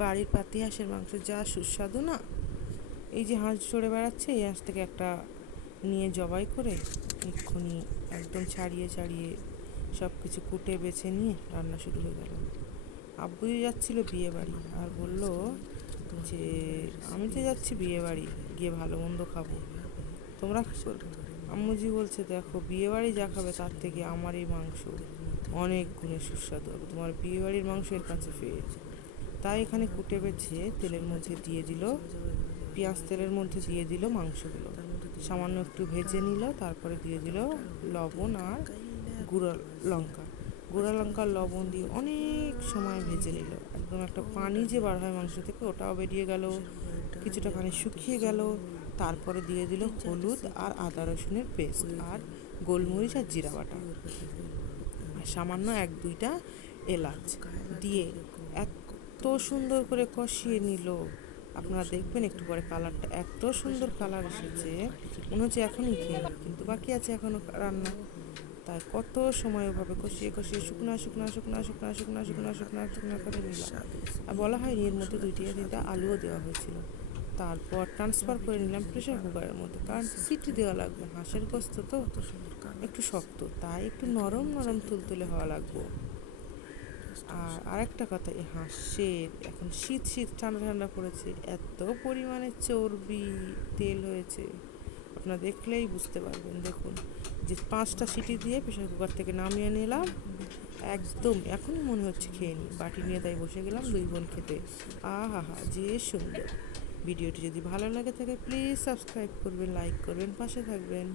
বাড়ির পাতি হাঁসের মাংস যা সুস্বাদু না। এই যে হাঁস চড়ে বেড়াচ্ছে, এই হাঁস থেকে একটা নিয়ে জবাই করে এক্ষুনি একদম ছাড়িয়ে ছাড়িয়ে সব কিছু কুটে বেছে নিয়ে রান্না শুরু হয়ে গেল। আব্বুই যাচ্ছিল বিয়ে বাড়ি আর বলল যে আমি তো যাচ্ছি বিয়ে বাড়ি, গিয়ে ভালো মন্দ খাবো, তোমরা কী করবে? আম্মুজি বলছে দেখো, বিয়ে বাড়ি যা খাবে তার থেকে আমার এই মাংস অনেক গুণে সুস্বাদু হবে, তোমার বিয়ে বাড়ির মাংস এর কাছে ফের। তাই এখানে কুটে বেছে তেলের মধ্যে দিয়ে দিল, পেঁয়াজ তেলের মধ্যে দিয়ে দিল মাংসগুলো, সামান্য একটু ভেজে নিল, তারপরে দিয়ে দিল লবণ আর গুঁড়ো লঙ্কা। গুঁড়ো লঙ্কার লবণ দিয়ে অনেক সময় ভেজে নিল, একদম একটা পানি যে বার হয় মাংস থেকে ওটাও বেরিয়ে গেল, কিছুটা খানি শুকিয়ে গেল। তারপরে দিয়ে দিল হলুদ আর আদা রসুনের পেস্ট আর গোলমরিচ আর জিরা বাটা আর সামান্য এক দুইটা এলাচ দিয়ে এত সুন্দর করে কষিয়ে নিল। আপনারা দেখবেন একটু পরে কালারটা এত সুন্দর কালার এসেছে, মনে হচ্ছে এখনই খেয়ে নিই, কিন্তু বাকি আছে এখনও রান্না। তাই কত সময় ওভাবে কষিয়ে কষিয়ে শুকনা শুকনা শুকনা শুকনা শুকনা শুকনা শুকনা শুকনা করে নিলাম। আর বলা হয়নি এর মধ্যে 2-3টা আলুও দেওয়া হয়েছিল। তারপর ট্রান্সফার করে নিলাম প্রেশার কুকারের মধ্যে, কারণ সিটি দেওয়া লাগবে, হাঁসের গোস্ত তো একটু শক্ত, তাই একটু নরম নরম তুলতুলে হওয়া লাগবে। আর আরেকটা কথা, এই হাঁসের এখন শীত শীত ঠান্ডা ঠান্ডা পড়েছে, এত পরিমাণে চর্বি তেল হয়েছে আপনারা দেখলেই বুঝতে পারবেন। দেখুন, যে 5টা সিটি দিয়ে প্রেশার কুকার থেকে নামিয়ে নিলাম, একদম এখনই মনে হচ্ছে খেয়ে নিই, বাটি নিয়ে তাই বসে গেলাম 2 বোন খেতে। আহা হা, যে সুন্দর। ভিডিওটি যদি ভালো লাগে থাকে প্লিজ সাবস্ক্রাইব করবেন, লাইক করবেন, পাশে থাকবেন।